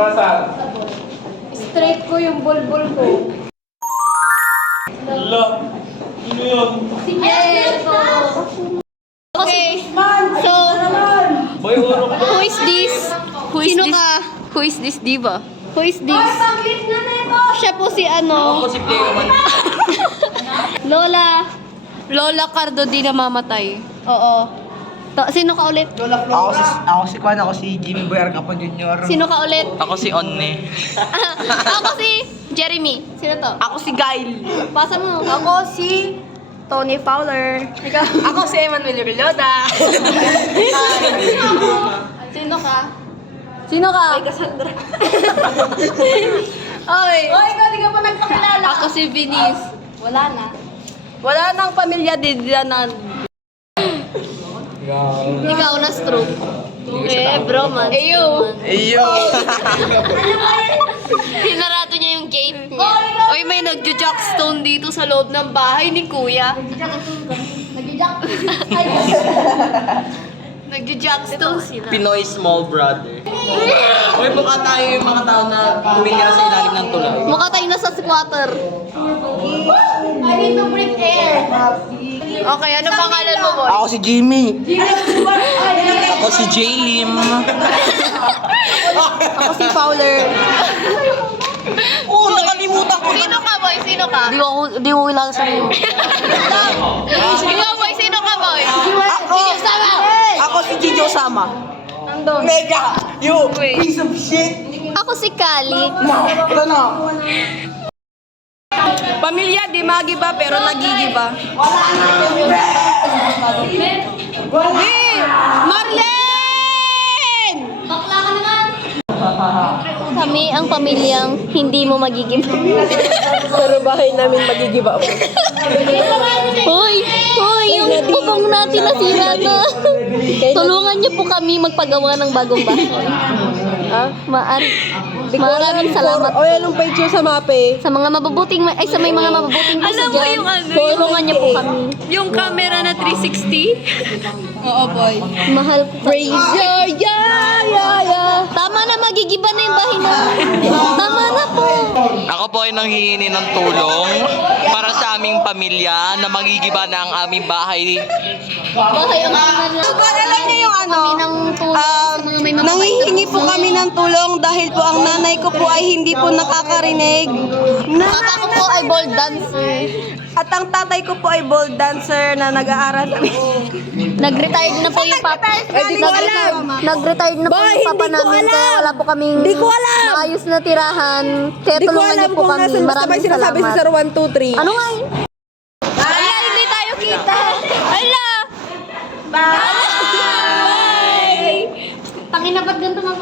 Para saan? Straight ko yung bulbul ko. Wala. Sino yun? Sige, so... Okay, so... Boy, urok ba? Who is this? Sino ka? Who is this diva? Who is this? Siya po si Ako ano? si Playo man. Lola. Lola Cardo di namamatay. Oo. Sino ka ulit? Ako si Kwan, ako si Jimmy Boy Arcapon Jr. Sino ka ulit? Ako si Onne. Ako si Jeremy. Sino to? Ako si Gail. Pasa mo. Ako si Tony Fowler. Ako si Emmanuel Reloda. Sino ka? Sino ka? Ay, Cassandra. Oy. Oy, ikaw di ka pa nagpakilala. Ako si Venice. Wala na. Wala nang pamilya didianan. Ikaw na stroke. Eh, bro man. Eyo. Eyo! Sinarado niya yung gate niya. Oy, may nagjo-jackstone dito sa loob ng bahay ni Kuya. Nagjo-jackstone sila. Pinoy small brother. Uy, mukha tayo yung mga tao na tumihira sa ilalim ng tulay. Mukha tayo nasa squatter. I need to breathe air. Okay, ano pangalan mo, boy? Ako si Jimmy! Ako si J-Lim. Ako si Fowler. Oo, nakalimutan ko. Sino ka, boy? Sino ka? Di ko kailangan sa iyo. Ikaw, boy? Sino ka, boy? Ako si Gigi Osama. Nandun. Mega! You piece of shit! Ako si Kali. Ito na! Pamilya, di magiba pero nagigiba. Hey! Marlene! Bakla ka naman. Kami ang pamilyang hindi mo magiging. Pero bahay namin magigiba ako. Hoy! Hoy! Yung bubong natin nasira na. Tulungan niyo po kami magpagawa ng bagong bahay. Maraming salamat O, anong page yun sa mape? sa mga mabubuting sa may mga mabubuting puso Alam mo dyan. yung ano, Tulungan niyo po kami. Yung camera na 360? Oo, boy. Mahal ko kayo. Tama na, magigiba na yung bahay na. Tama na po. Ako po ay nanghihingi ng tulong para sa aming pamilya na magigiba na ang aming bahay. Bahay ang mga Alam niyo yung ano? kami ng tulong sa mga may mababait na Nanghihingi po puso. kami ng tulong dahil po ang nanay ko po ay hindi po nakakarinig. Papa ko po ay ball dancer. At ang tatay ko po ay ball dancer na nag-aaral kami. Nag-retired na po yung papa. Hindi ko alam. Nag-retired na po Boy, yung papa hindi ko namin. alam. Kaya wala po kaming Hindi ko alam. maayos na tirahan. Kaya Hindi ko tulungan alam niyo po kung kami. nasan basta may Maraming sinasabi si Sir salamat. 1, 2, 3. Ano nga yun? Ala, hindi tayo kita. Ala! Bye! Tangin na ba't ganito mga